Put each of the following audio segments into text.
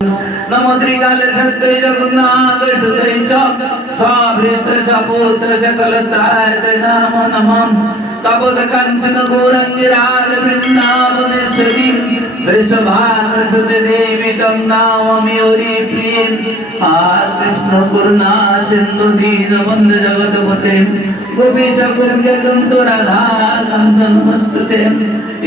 नमो त्रिकाले सत्य जगन्नाथ सुते साभृत सपुत्र सकलत्राय नमो नमः तपोद कंचन गौरंगिराज वृंदावनेश्वरी वृषभानुसुते देवी तं नमामि हरिप्रिये कृष्ण करुणा सिंधु दीनबन्धु जगत्पते गोपीश गोपिकान्त राधा कान्त नमस्तुते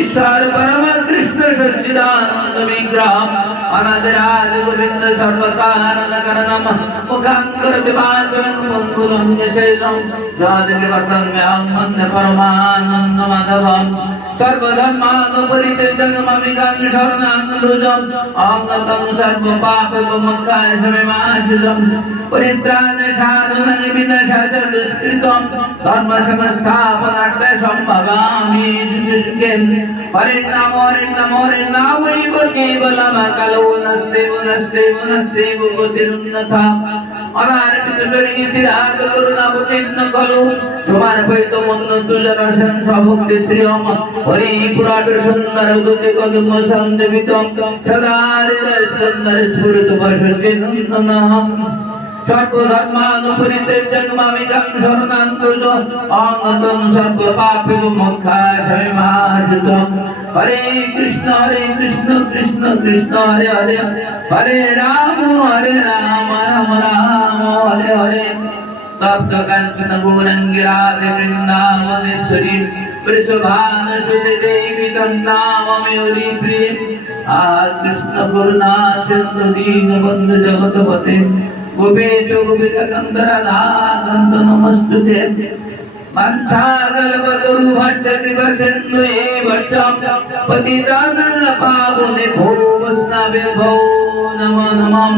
ईश्वर परम कृष्ण सच्चिदानंद विग्रह अनादिराज गोविंद सर्वकारण करणम मुखांकरति पांचलं पंकुलं यशेदं जातिवतन्म्यं वन्दे परमानंद माधवं सर्वधर्मानुपरित्यजं ममिकां शरणं भुजं अहंगतं सर्वपापविमुक्ताय शरणमाश्रितं परित्राण साधनं विनाशाय दुष्कृतं धर्मसंस्थापनार्थं सम्भवामि जुगे हरिनाम हरिनामैव केवलं नस्ते गतिरुन्नथा अनारपित जरिगे चिराग करुणावतीर्ण खलु समार्पयित मन्द तुजरसं स्वभक्ति श्रियं हरि पुराट सुन्दर उदते कदम सन्देवितं सदा हृदय सुन्दर स्फुरित पशुचिन्तनः सर्वधर्मानुपरित्यज्य मामिकां शरणं भुजो अहंगतं सर्वपापविमुक्ताय शरणमाश्रितं हरे कृष्ण कृष्ण कृष्ण हरे हरे हरे राम राम राम हरे हरे तप्त कांचन गौरंगी राधे वृंदावनेश्वरी वृषभानुसुते देवी तं नमामि हरिप्रिये कृष्ण करुणा सिंधु दीनबन्धु जगत्पते गोपेश गोपिकान्त राधा कान्त नमस्तुते मंथागल्पतरु भट्ट कृपा सिंधु भट्टं पतितानं पावने भो वैष्णवे भो नमो नमः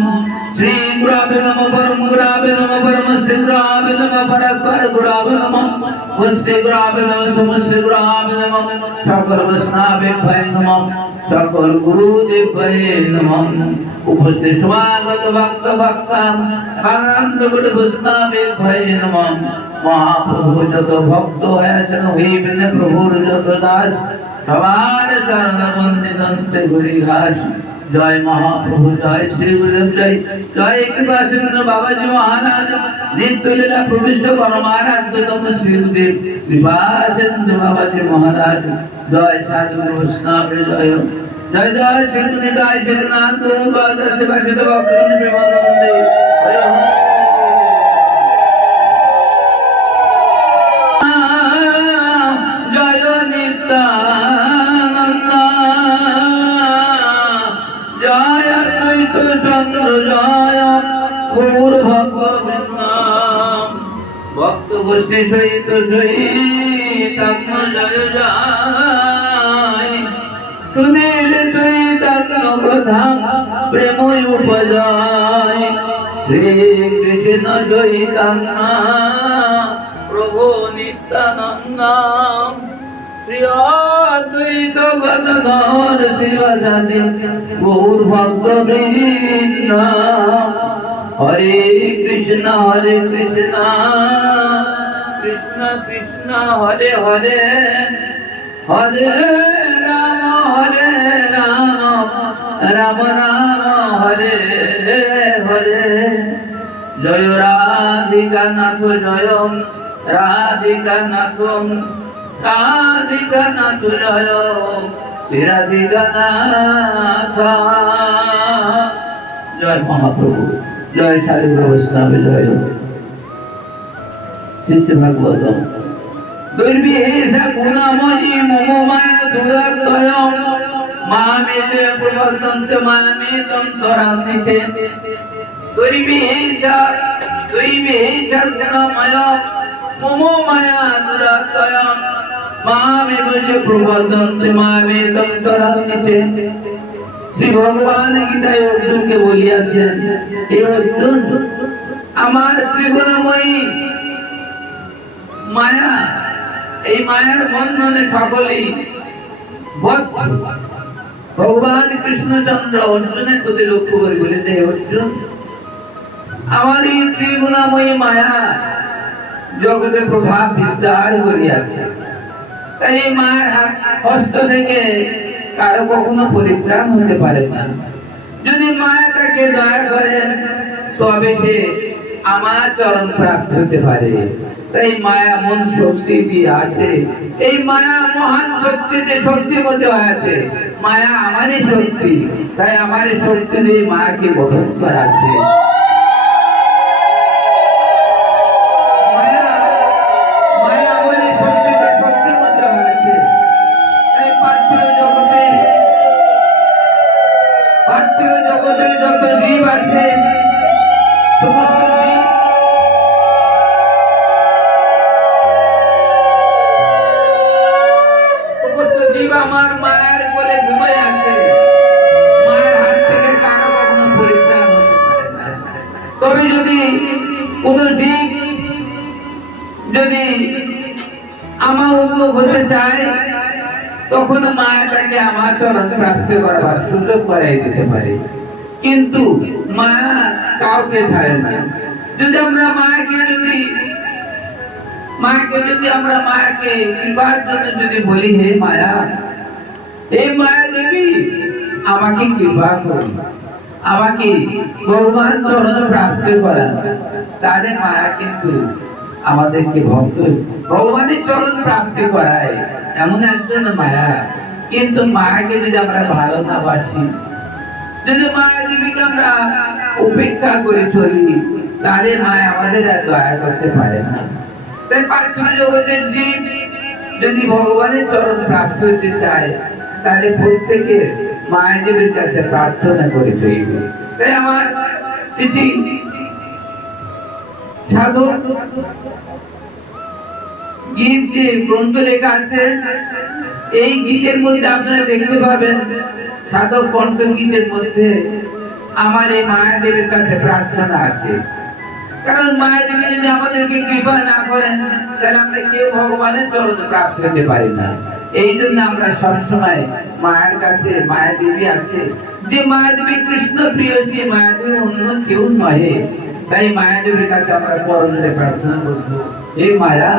श्री गुरावे नमः परम गुरावे नमः परम श्री गुरावे नमः परात्पर गुरावे नमः वस्ते गुरावे नमः समस्ते गुरावे नमः सकल वैष्णवे भय नमः सकल गुरुदेव भय नमः उपस्थित स्वागत भक्त भक्ता आनंद गुण वैष्णवे भय नमः महाप्रभु যত ভক্ত হয়েছেন হইবেন প্রভুর যত দাস সবার চরণ বন্দিতন্তে হরি ঘাস জয় মহাপ্রভু জয় শ্রী গুরুদেব জয় জয় কৃপা সিন্ধু বাবাজি মহারাজ নিত্য লীলা প্রবিষ্ট পরমারাধ্যতম শ্রী গুরুদেব কৃপা সিন্ধু বাবাজি মহারাজ জয় সাধু বৈষ্ণব জয় জয় জয় শ্রী নিতাই শ্রীনাথ গদাধর শিবাশিত ভক্তবৃন্দ প্রেমানন্দে হরি भक्त गोष्ठी सहित सहित जय जय सुनील सहित कथा प्रेम उपजाय श्री कृष्ण सहित प्रभु नित्यानंद श्री अद्वैत गदाधर शिवासादि गौर भक्तवृंद हरे कृष्ण कृष्ण कृष्ण हरे हरे हरे राम राम राम हरे हरे जय राधिका नाथ जय राधिका नाथ जय श्री राधिका नाथ जय महाप्रभु जय साधु वैष्णव जय शिष्य भागवतम दुर्विहेश गुणमयी मम माया दुरत्वयं मामेते प्रवर्तन्ते मामेतं तरान्निते दुर्विहेश गुणमय मम माया दुरत्वयं मामेते प्रवर्तन्ते मामेतं तरान्निते श्री भगवान गीताয় অর্জুনকে বলিয়াছেন হে অর্জুন আমার ত্রিগুণময়ী মায়া এই মায়ার বন্ধনে সকলেই ভগবান কৃষ্ণচন্দ্র অর্জুনের প্রতি লক্ষ্য করে বলেন হে অর্জুন আমার এই ত্রিগুণময়ী মায়া জগতে প্রভাব বিস্তার করিয়াছে তাই এই মায়ের হস্ত থেকে কারো কখনো পরিত্রাণ হতে পারে না যদি মায়া তাকে দয়া করেন তবে সে আমার চরণ প্রাপ্ত হতে পারে। তাই মায়া মন শক্তি দিয়ে আছে, এই মায়া মহান শক্তিতে শক্তিমতী আছে। মায়া আমারই শক্তি, তাই আমার শক্তি দিয়ে মায়াকে বরণ করা আছে। পার্থিব জগতের যত জীব আছে সমস্ত জীব আমার মায়ের কোলে ঘুমিয়ে আছে। মায়ের হাত থেকে কারো কখনো পরিত্রাণ হতে পারে না। তবে যদি কোন জীব যদি আমার উন্মুখ হতে চায় তখন মায়া তাকে আমার চরণ প্রাপ্ত করবার সুযোগ করাই দিতে পারে, কিন্তু মায়া কাউকে ছাড়ে না। যদি আমরা মায়াকে আমরা মায়াকে কৃপার জন্য যদি বলি, হে মায়া, এই মায়া দেবী আমাকে কৃপা করুন, আমাকে ভগবান চরণ প্রাপ্ত করান, তাহলে মায়া কিন্তু আমাদেরকে ভগবানের চরণ প্রাপ্তি করায় এমন একজন মায়া। কিন্তু মায়াকে যদি আমরা ভালো না বাসি, যদি মায়া দেবীকে আমরা উপেক্ষা করে চলি, তাহলে মায়া আমাদের আর দয়া করতে পারে না। তাই পার্থিব জগতের জীব যদি ভগবানের চরণ প্রাপ্ত হতে চায় তাহলে প্রত্যেকে মায়া দেবীর কাছে প্রার্থনা করে হইবে। তাই আমার স্মৃতি সাধক গীত যে গ্রন্থ লেখা আছে, এই গীতের মধ্যে আপনারা দেখতে পাবেন সাধক কণ্ঠ গীতের মধ্যে আমার এই মায়া দেবীর কাছে প্রার্থনা আছে। কারণ মায়া দেবী যদি আমাদেরকে কৃপা না করেন তাহলে আমরা কেউ ভগবানের চরণ প্রাপ্ত হতে পারি না। এই জন্য আমরা সবসময় মায়ের কাছে, মায়া দেবী আছে, যে মায়া দেবী কৃষ্ণ প্রিয়, সে মায়া দেবী অন্য কেউ নয়। তাই মায়া দেবীর কাছে আমরা পরমে প্রার্থনা করবো, হে মায়া,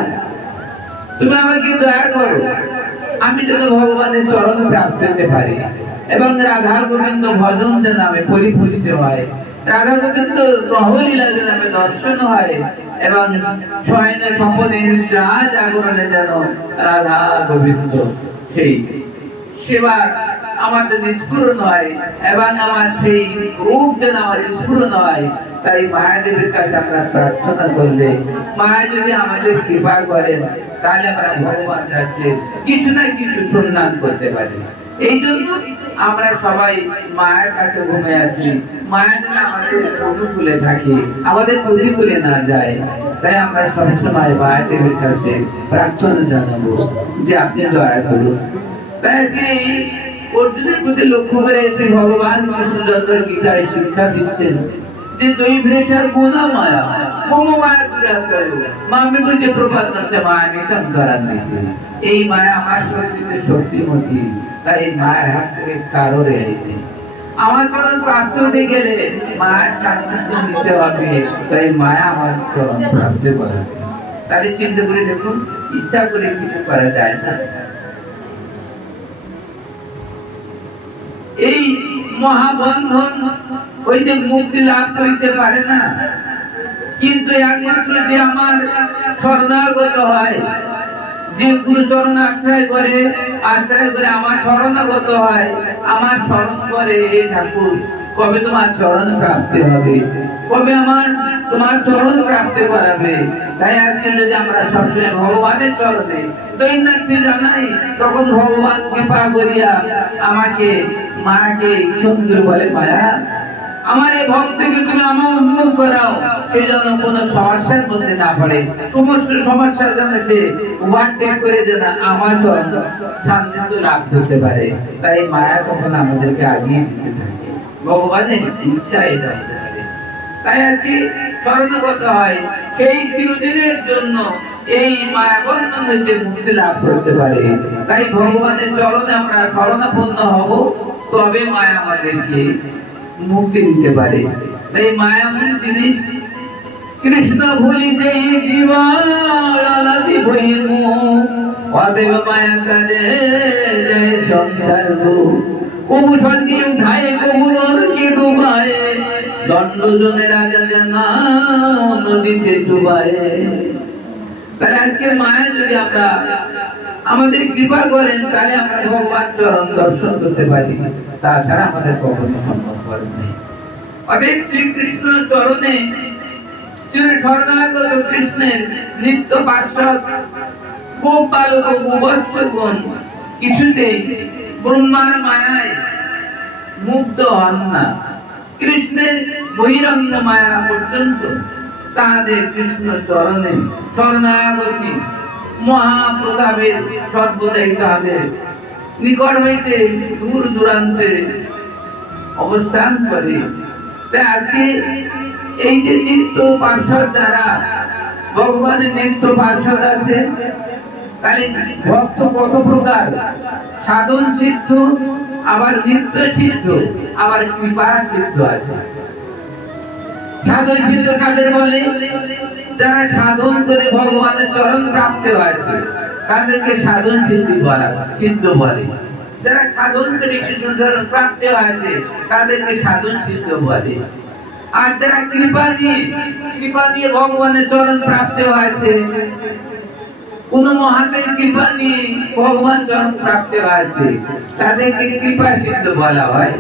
তুমি আমাকে দয়া করো, আমি যেন ভগবানের চরণ প্রাপ্ত হতে পারি এবং রাধা গোবিন্দ ভজন যেন আমি পরিপুষ্ট হয়, রাধা গোবিন্দ প্রহলীলা যেন আমি দর্শন হয় এবং শয়নে সম্পদে জাগরণে যেন রাধা গোবিন্দ সেই সেবা আমার যদি স্ফুরণ হয় এবং আমার সেই রূপ যেন আমার স্ফুরণ হয়। তাই মায়া দেবীর কাছে আমরা প্রার্থনা করলে মায়া যদি আমাদের কৃপা করেন তাহলে আমরা ভগবান রাজ্যে কিছু না কিছু সন্ধান করতে পারি। এই জন্য আমরা সবাই মায়ের কাছে ঘুমিয়ে আছি, মায়া যেন আমাদের অনুকূলে থাকে, আমাদের প্রতিকূলে না যায়। তাই আমরা সবসময় মায়া দেবীর কাছে প্রার্থনা জানাবো যে আপনি দয়া করুন। তাই অর্জুনের প্রতি লক্ষ্য করে শ্রী ভগবান কৃষ্ণচন্দ্র গীতায় শিক্ষা দিচ্ছেন যে দৈভ্রেষার গুণা মায়া মম মায়া বিরাজ করে মামি বুঝে প্রপাতন্তে মায়া নিতম করান্তি। এই মায়া আমার শক্তিতে শক্তিমতী, তাই মায়ের হাত থেকে কারো রেহাই নেই। আমার চরণ প্রাপ্ত হতে গেলে মায়ের সান্নিধ্য নিতে হবে, তাই মায়া আমার চরণ প্রাপ্ত করে। তাহলে চিন্তা করে দেখুন, ইচ্ছা করে কিছু করা যায় না। এই মহাবন্ধন ওই যে মুক্তি লাভ করিতে পারে না, কিন্তু একমাত্র যে আমার শরণাগত হয়, যে গুরু চরণ আশ্রয় করে আমার শরণাগত হয়, আমার স্মরণ করে, হে ঠাকুর কবে তোমার চরণ প্রাপ্তি হবে, কবে আমার তোমার চরণ প্রাপ্তি করাবে। তাই আজকে যদি আমরা সবসময় ভগবানের চরণে দৈন্যার্থী জানাই, তখন ভগবান কৃপা করিয়া আমাকে মাকে সুন্দর বলে, মায়া আমার এই ভক্তকে তুমি আমার উন্মুখ করাও, সে যেন কোনো সমস্যার মধ্যে না পড়ে, সমস্ত সমস্যার জন্য সে ওভারটেক করে যেন আমার চরণ সান্নিধ্য লাভ করতে পারে। তাই মায়া তখন আমাদেরকে আগিয়ে দিতে থাকে, ভগবানের ইচ্ছা এটা হতে পারে। তাই আর কি শরণাগত হয়, সেই চিরদিনের জন্য এই মায়া বন্ধন হইতে মুক্তি লাভ করতে পারে। তাই ভগবানের চরণে আমরা শরণাপন্ন হব, তবে মায়া আমাদেরকে মুক্তি দিতে পারে। তাই মায়াময় জিনিস কৃষ্ণ ভুলি যে জীবনাদি ভইমু অদেব মায়া কাজে সংসার কবু সঙ্গে উঠায় কবু নরকে ডুবায় দণ্ডজনে রাজা জানা নদীতে ডুবায়। তাহলে আজকে মায়া যদি আমরা আমাদের কৃপা করেন তাহলে আমরা ভগবান চরণ দর্শন করতে পারি, তাছাড়া আমাদের কখনই সম্ভব হবে না। অতএব শ্রীকৃষ্ণ চরণে শরণাগত কৃষ্ণের নিত্য পার্শ্বদ গোপ বালক ও গোবৎসগণ কিছুতেই ব্রহ্মার মায়ায় মুগ্ধ হন না। কৃষ্ণের বহিরঙ্গ মায়া পর্যন্ত তাহাদের কৃষ্ণ চরণে শরণাগতি মহাপ্রতাপের সর্বদাই তাহাদের নিকট হইতে দূর দূরান্তে অবস্থান করে। তাই আজকে এই যে নিত্য পার্শ্বদ যারা ভগবানের নিত্য পার্শ্বদ আছে, তাহলে ভক্ত কত প্রকার, সাধন সিদ্ধ, আবার নিত্য সিদ্ধ, আবার কৃপা সিদ্ধ আছে। সাধন সিদ্ধ কাদের বলে? যারা সাধন করে ভগবানের চরণ প্রাপ্ত হয়েছে তাদেরকে সাধন সিদ্ধ বলে। যারা সাধন করে কৃষ্ণ চরণ প্রাপ্ত হয়েছে তাদেরকে সাধন সিদ্ধ বলে। আর যারা কৃপা দিয়ে ভগবানের চরণ প্রাপ্ত হয়েছে, কোন মহাতের কৃপা নিয়ে ভগবান চরণ প্রাপ্ত হয়েছে, তাদেরকে কৃপা সিদ্ধ বলা হয়।